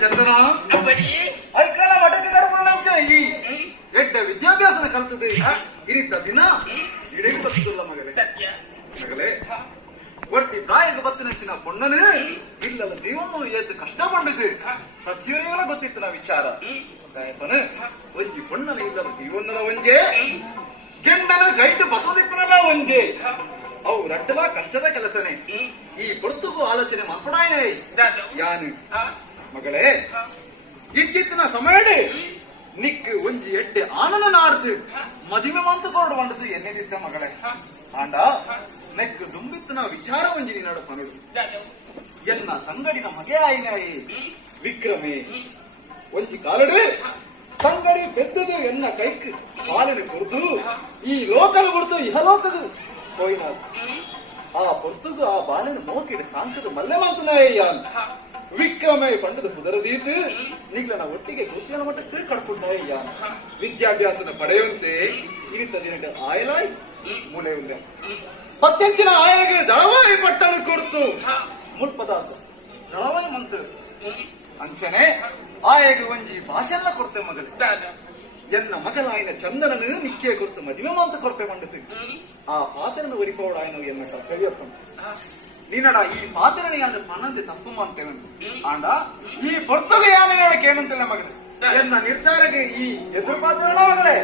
ಚಂದನ ಐಕಾಲ ಮಠಕ್ಕೆ ಕರ್ಕೊಂಡಂತೆ ಈ ಎಡ್ಡ ವಿದ್ಯಾಭ್ಯಾಸನ ಕಲ್ತದೆ ಇರಿದ್ದ ದಿನ ಇಡೀ ಬರ್ತಲ್ಲ ಮಗಳೇ ಮಗಳೇ ಒಟ್ಟಿ ಪ್ರಾಯಕ್ಕೆ ಬತ್ತಿನಂಚಿನ ಪೊಣ್ಣನೇ ಇಲ್ಲದ ಜೀವನ ಎದ್ದು ಕಷ್ಟ ಮಾಡಿದೆ ಸತ್ಯವೇ ಗೊತ್ತಿತ್ತು ನಾ ವಿಚಾರ ಒಂಜಿ ಪೊಣ್ಣನ ಇಲ್ಲದ ಜೀವನದ ಒಂಜೆ ಗೆಂಡನ ಗೈಟ್ ಬಸದಿಪ್ಪನಲ್ಲ ಒಂಜೆ ಅವು ರಡ್ಡಲ ಕಷ್ಟದ ಕೆಲಸನೇ ಈ ಪೊರ್ತುಗೂ ಆಲೋಚನೆ ಮಾಡ್ಕೊಡಾಯೇ ಯಾನು ಮಗಳೇ ಇಚ್ಚಿತ್ತಿನ ಸಮಯಡೆ ನಿಕ್ ಒಂಜಿ ಎಡ್ಡೆ ಆನನ ನಾಡ್ದು ಮದುವೆ ಮಂತು ಕೊರಡು ಬಂಡದು ಎನ್ನೆದಿದ್ದ ಮಗಳೇ ಆಂಡ ನೆಕ್ ದುಂಬಿತ್ತನ ವಿಚಾರ ಒಂಜಿ ನೀನಾಡು ಪನಡು ಎನ್ನ ಸಂಗಡಿನ ಮಗೆ ಆಯ್ನಾಯಿ ವಿಕ್ರಮೇ ಒಂಜಿ ಕಾಲಡು ಸಂಗಡಿ ಬೆದ್ದದು ಎನ್ನ ಕೈಕ್ ಹಾಲಿನ ಕುರಿದು ಈ ಲೋಕಲ್ ಕುರಿದು ಇಹಲೋಕದು ಹೋಯ್ನ ಆ ಪೊರ್ತುಗು ಆ ಬಾಲನ ನೋಕಿಡ ಸಾಂಕದು ಮಲ್ಲೆ ಮಂತನಾಯ ವಿಕ್ರಮೇ ಪಂಡದ ಪುದರದೀತು ನೀಗ್ಲನ ಒಟ್ಟಿಗೆ ಗುತ್ತಿನ ಮಟ್ಟ ತಿಳ್ಕಡ್ಕೊಂಡಾಯ ವಿದ್ಯಾಭ್ಯಾಸನ ಪಡೆಯುವಂತೆ ಇರಿತ ದಿನದ ಆಯಲಾಯ್ ಮೂಲೆ ಉಂದೆ ಪತ್ತೆಂಚಿನ ಆಯಗೆ ದಳವಾಯಿ ಪಟ್ಟಣ ಕೊಡ್ತು ಮುಟ್ಪದಾರ್ಥ ದಳವಾಯಿ ಮಂತ ಅಂಚನೆ ಆಯಗೆ ಒಂಜಿ ಭಾಷೆಲ್ಲ ಕೊಡ್ತೆ ಮಗಲು ಎನ್ನ ಮಗಲಾಯಿನ ಚಂದನನು ನಿಕ್ಕೆ ಕೊಡ್ತು ಮದುವೆ ಮಾಂತ ಕೊರತೆ ಮಂಡತು ಆ ಪಾತ್ರನ ಒರಿಪೋಡ ಆಯ್ನ ಎನ್ನ ಕರ್ತವ್ಯಪ್ಪ ನೀನಡ ಈ ಪಾತ್ರನೇ ಅಂದ್ರೆ ಮನಂದೆ ತಪ್ಪು ಮಾಡ್ತೇವೆ ಆಂಡ ಈ ಪೊರ್ತುಗ ಯಾನೆಯೊಳಗೆ ಏನಂತಿಲ್ಲ ಮಗನೇ ಎನ್ನ ನಿರ್ಧಾರಕ್ಕೆ ಈ ಎದುರು ಪಾತ್ರ ಮಗಳೇ